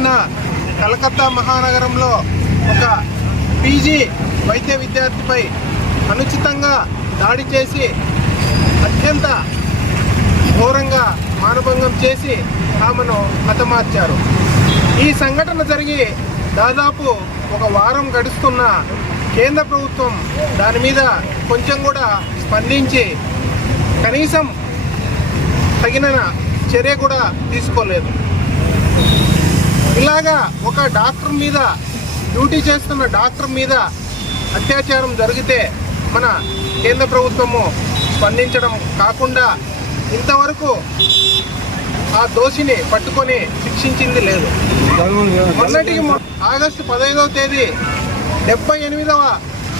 తేదీన కలకత్తా మహానగరంలో ఒక పీజీ వైద్య విద్యార్థిపై అనుచితంగా దాడి చేసి అత్యంత ఘోరంగా మానభంగం చేసి ఆమెను హతమార్చారు. ఈ సంఘటన జరిగి దాదాపు ఒక వారం గడుస్తున్న కేంద్ర ప్రభుత్వం దాని మీద కొంచెం కూడా స్పందించి కనీసం తగిన చర్య కూడా తీసుకోలేదు. ఇలాగా ఒక డాక్టర్ మీద డ్యూటీ చేస్తున్న డాక్టర్ మీద అత్యాచారం జరిగితే మన కేంద్ర ప్రభుత్వము స్పందించడం కాకుండా ఇంతవరకు ఆ దోషిని పట్టుకొని శిక్షించింది లేదు. మొన్నటికి ఆగస్టు పదహైదవ తేదీ డెబ్బై ఎనిమిదవ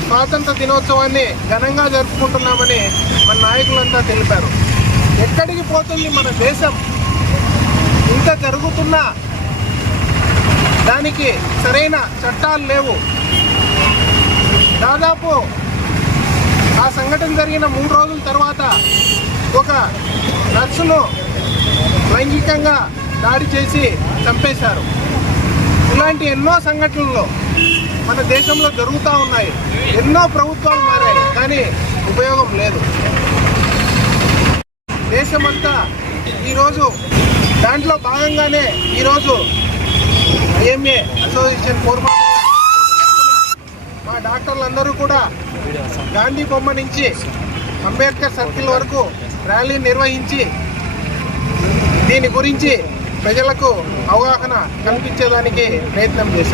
స్వాతంత్ర దినోత్సవాన్ని ఘనంగా జరుపుకుంటున్నామని మన నాయకులంతా తెలిపారు. ఎక్కడికి పోతుంది మన దేశం? ఇంత జరుగుతున్నా దానికి సరైన చట్టాలు లేవు. దాదాపు ఆ సంఘటన జరిగిన మూడు రోజుల తర్వాత ఒక నర్సును లైంగికంగా దాడి చేసి చంపేశారు. ఇలాంటి ఎన్నో సంఘటనలు మన దేశంలో జరుగుతూ ఉన్నాయి. ఎన్నో ప్రభుత్వాలు మారాయి కానీ ఉపయోగం లేదు. దేశమంతా ఈరోజు దాంట్లో భాగంగానే ఈరోజు ఏఎంఏ అసోసియేషన్ ఫోర్మా మా డాక్టర్లందరూ కూడా గాంధీ బొమ్మ నుంచి అంబేద్కర్ సర్కిల్ వరకు ర్యాలీ నిర్వహించి దీని గురించి ప్రజలకు అవగాహన కల్పించేదానికి ప్రయత్నం చేశారు.